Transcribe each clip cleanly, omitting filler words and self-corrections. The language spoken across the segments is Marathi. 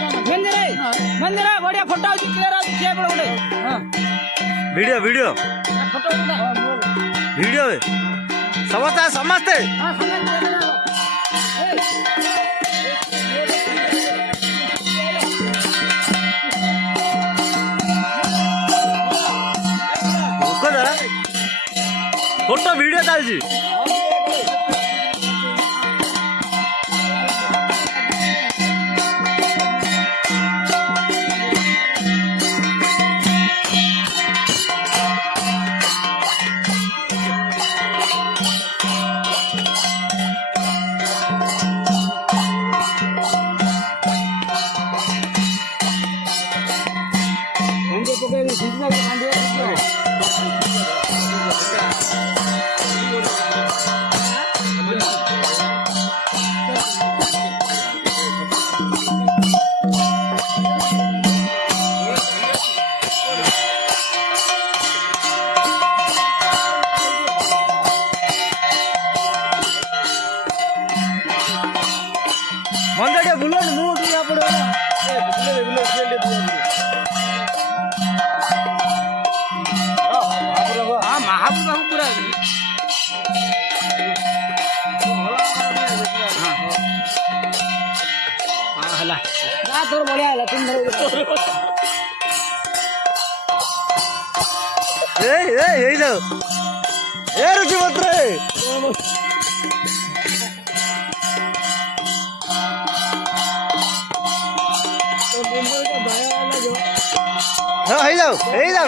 मंदिर बढ़िया photo clear video video photo video समझता समझते फोटो वीडियो चालची मंदिर बुलो मुँह क्या पड़ो हाँ महाप्रभु पूरा हाँ हला तोर बढ़िया है तुम ए रुचि पत्र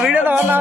वीडियो तो बना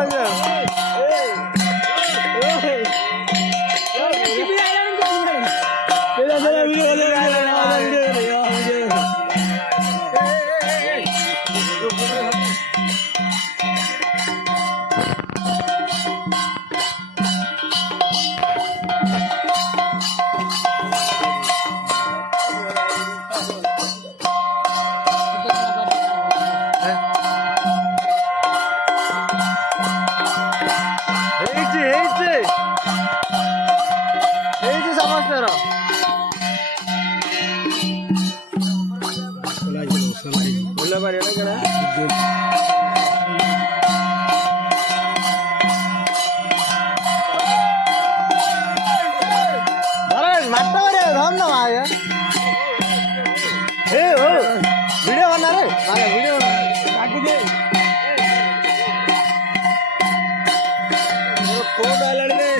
वीडियो बना रे वीडियो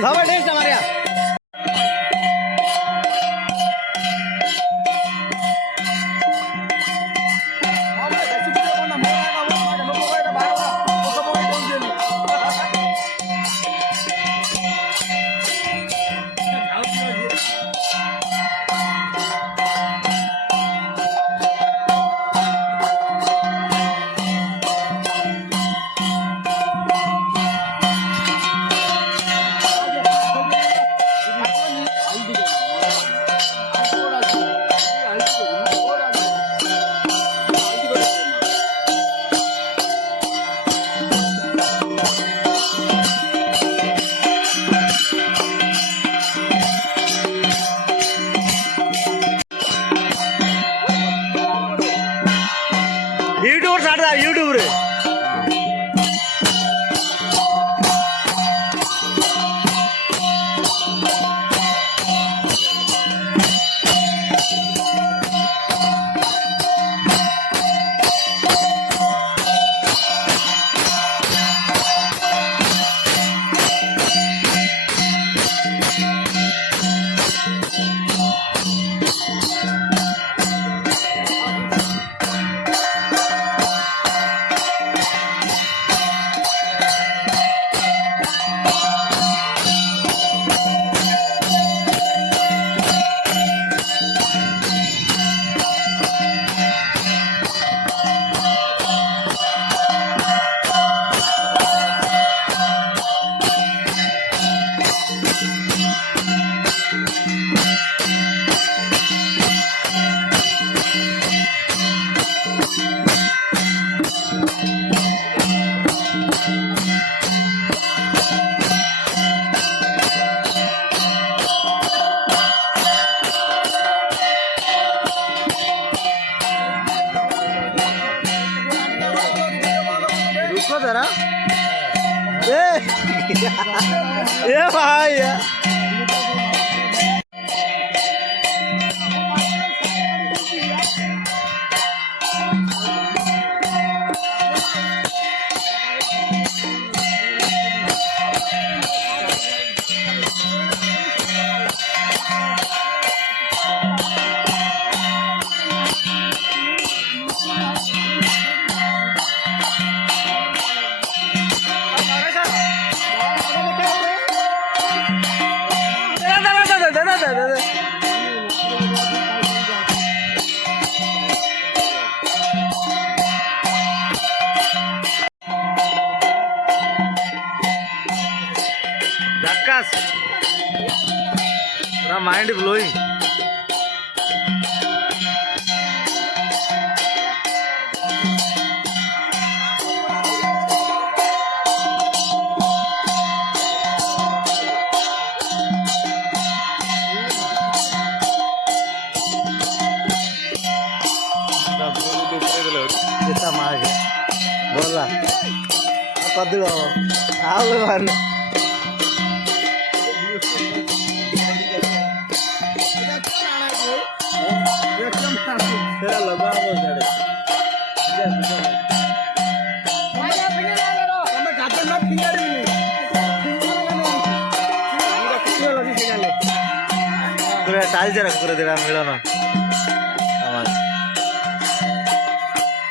हमारे यूट्यूब रे जरा ए भाई झक्कास पूरा माइंड ब्लोइंग माग बोला कदू आव टाळीचे रख पुरा दिला मिळन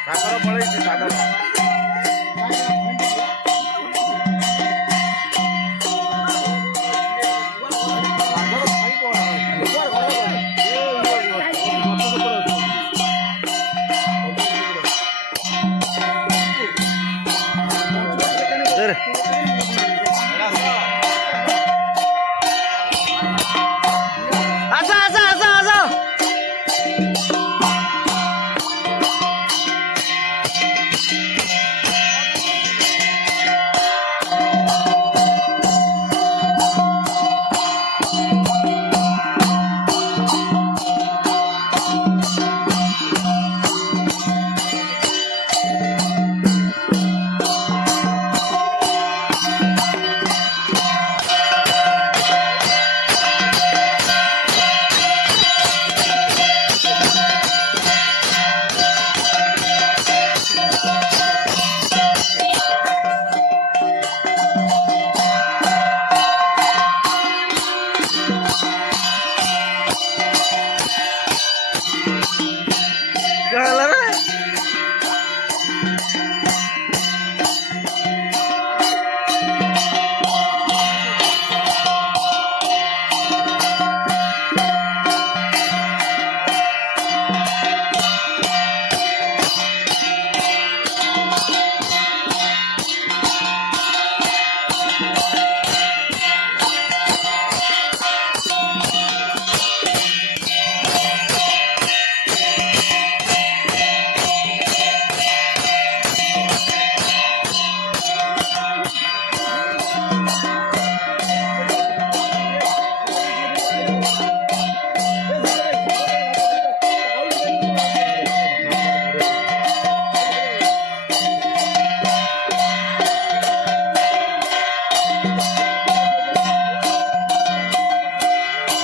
सागर पळायची सागर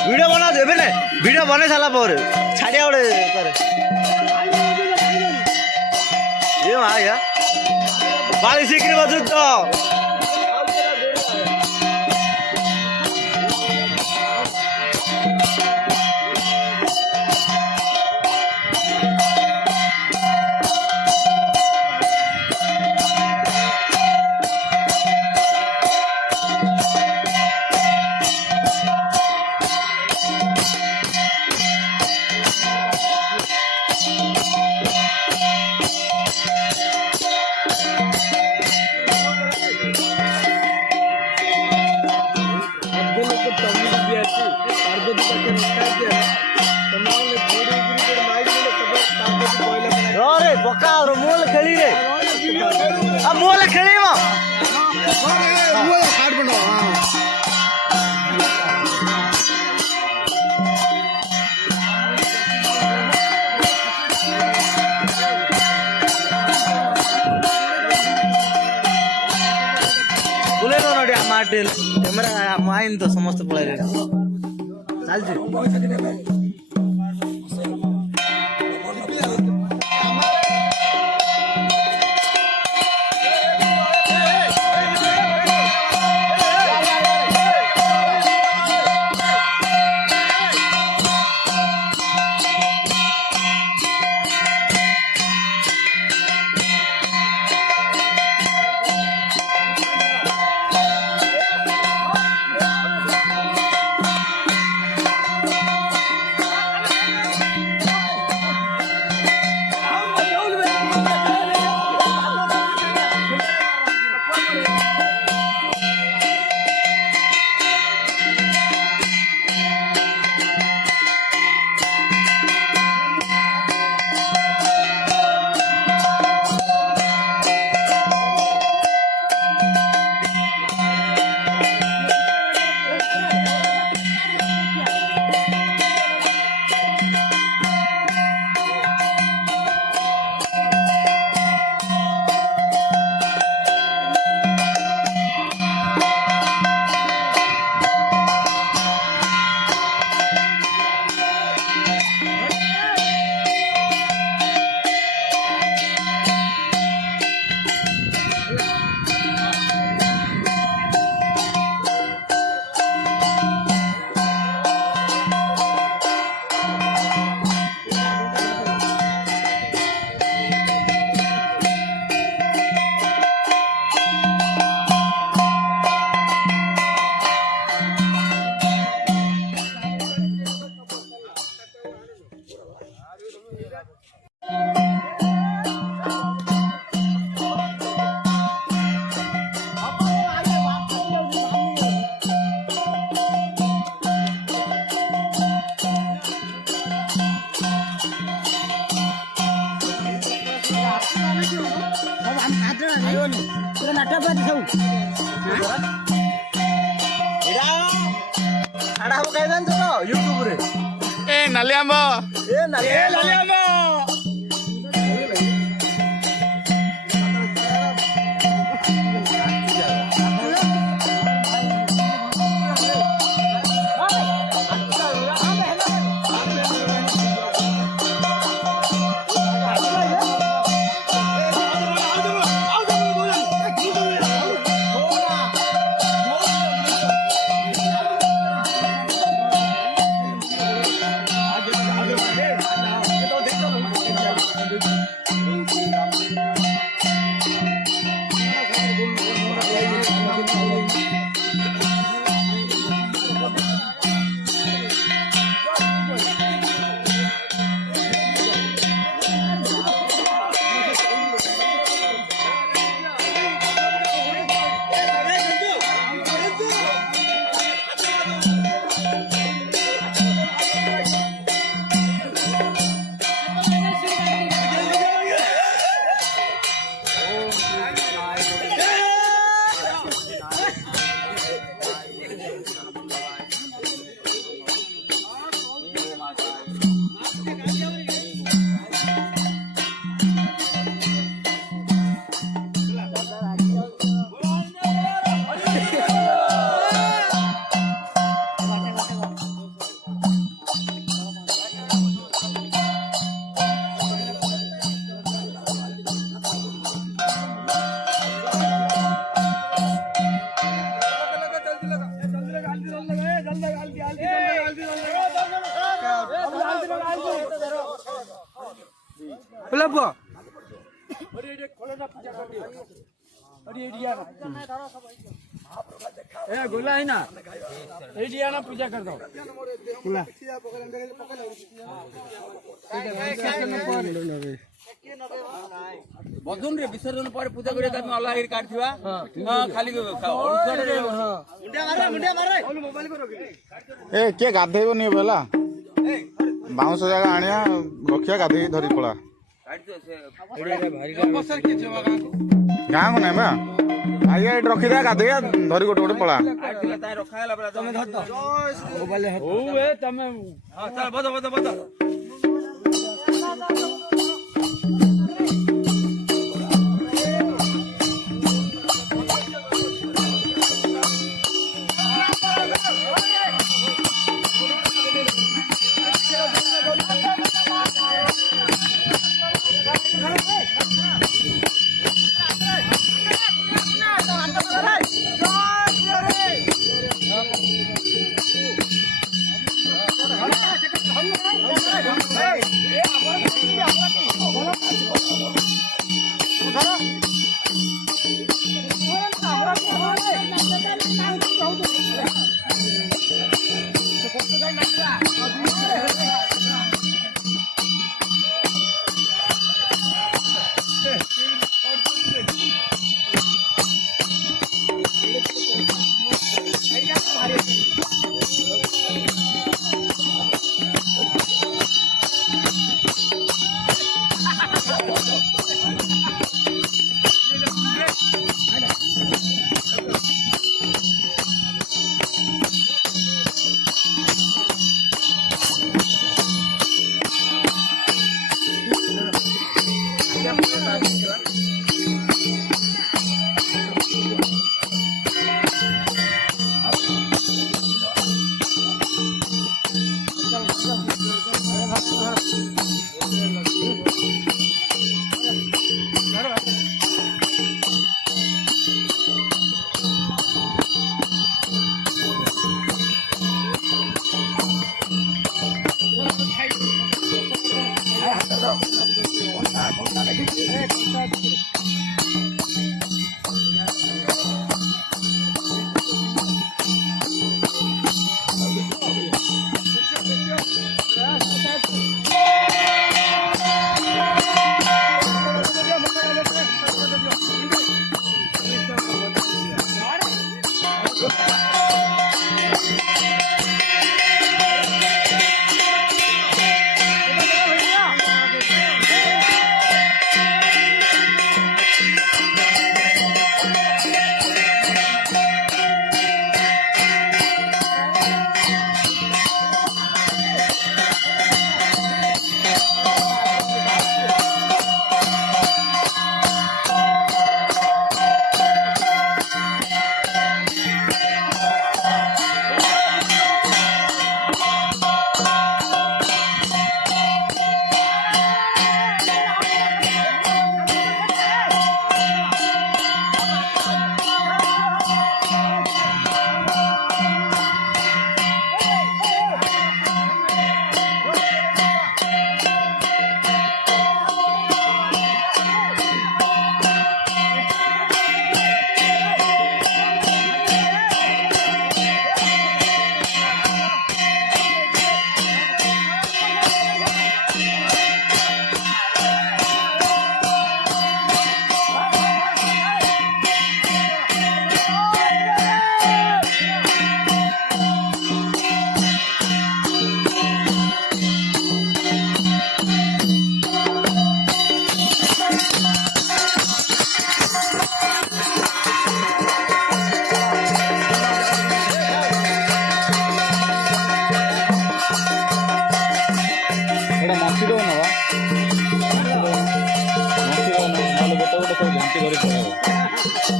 वीडियो बना देबे ने वीडियो बने साला पर छाड़िया ओडे करे ये आया बाली सिकरी बजू तो मोल खेली काटेल कैमरा माइन तो समस्त पळाले चालते यूट्यूब रे ए नालियाम्बो गोला है ना आना पूजा कर दो बधुन रे विसर्जन पर पूजा करे त अल्लाह रे काटथिवा खाली मुंडिया मारे मोबाइल को रखी ए के गाधेबो नि बेला बाउंस जगह आनिया रखिया गाधे धरी पळा गाँ को नहीं आइए रखी दे गाधे धरी गोटे गोटे पड़ा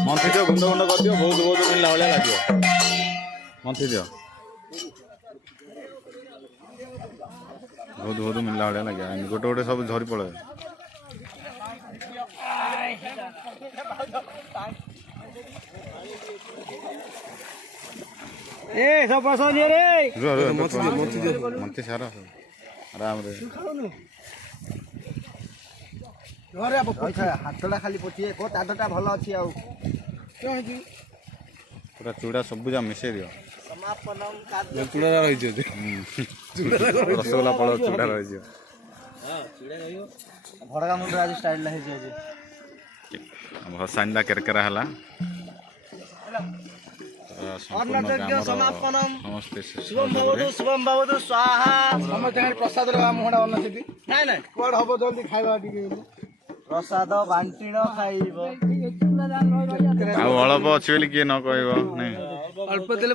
ମନ୍ଥି ଦିଅ ଗୁଣ୍ଡ ଗୁଣ୍ଡ କରିଦିଅ ବହୁତ ବହୁତ ମିଳିଲା ଭଳିଆ ଲାଗିବ ମନ୍ଥି ଦିଅ ବହୁତ ବହୁତ ମିଳିଲା ଭଳିଆ ଲାଗିବ ଗୋଟେ ଗୋଟେ ସବୁ ଝରି ପଳେଇବ ଏ ସବୁ ପସ ନିଏ ରେ ମନ୍ଥି ସାର ଆରାମରେ ଘରେ ହାତଟା ଖାଲି ପୋଛିଏ କୋ ତାଦଟା ଭଲ ଅଛି ଆଉ ପୁରା ଚୁଡ଼ା ସବୁ ଯା ମିଶେଇ ଦିଅ ଚୁଡ଼ା ରହିଛି ରସଗୋଲା ଫଳ ଚୁଡ଼ା ରହିଯିବ ଭଡ଼କା ମୁଣ୍ଡ ଆଜି ଷ୍ଟାଇଲଟା ହେଇଛି ଆଜି ଭସାଣିଟା କେରକେରା ହେଲା ସମସ୍ତେ ଶୁଭମ ଭବତୁ ସ୍ୱାହା ସମସ୍ତେ ପ୍ରସାଦ ମୁହଁଟା ଅନ୍ନ ସେଠି ନାଇଁ ନାଇଁ କୁଆଡେ ହବ ଜଲ୍ଦି ଖାଇବା ଟିକେ ପ୍ରସାଦ ବାଣ୍ଟିଣ ଖାଇବ ଆଉ ଅଳପ ଅଛି ବୋଲି କିଏ ନ କହିବ ନାଇଁ ଅଳ୍ପ ଦେଲେ